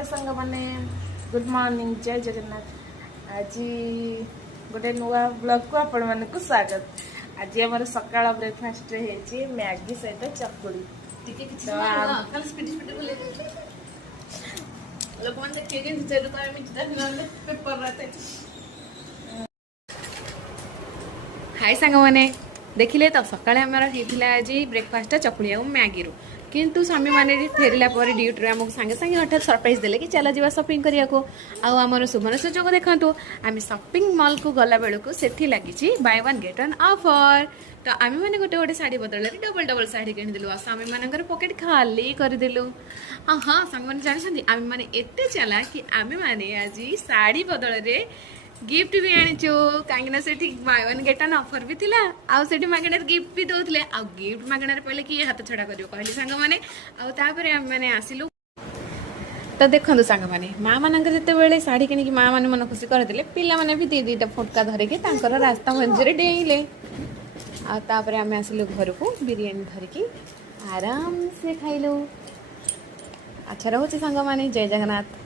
Hello सांग मैंने good morning जय जगन्नाथ। आज गोटे नुआ ब्लॉग को आपण मानक स्वागत। आज आम सकाळ ब्रेकफास्ट है मैगी सहित चकुड़ी हाय सांग मैंने देखिले तो सकाଳେ आमर होता आज ब्रेकफास्ट चकुड़ी और मैगी रू किंतु स्वामी मैंने फेरला ड्यूटी आमको सांगे सांगे हठात सरप्राइज देले कि चला जा शॉपिंग करने को आमर सुवर्ण सुजोग देखो आम शॉपिंग मॉल को गला बेलू से लगी by one get one offer. तो आम मैंने गोटे गोटे शाढ़ी बदल डबल डबल शाढ़ी किनिदेलु आ स्वामी मान पकेट खाली करदेलु। हाँ सांग मैंने जानते आम मैंने एत चला कि आम मैंने आज शाढ़ी बदल गिफ्ट भी आनीचु कहीं से by one get one offer भी थिला आउ से मागणार गिफ्ट भी दौले आ गिफ्ट मागणार पहले किए हाथ छड़ा कर कहली सांग मैंने आने आसिलु। तो देखो सांग मैंने माँ मान जिते शाढ़ी किनिकी माँ मैंने मन खुशी करदे पिला माने भी दी दीटा फोटका धरिकी रास्ता मंझे डेइले आपर आम आसिलु घर को बिरियानी धरिकी आराम से खाइलु। अच्छा रोचे सांग मैंने जय जगन्नाथ।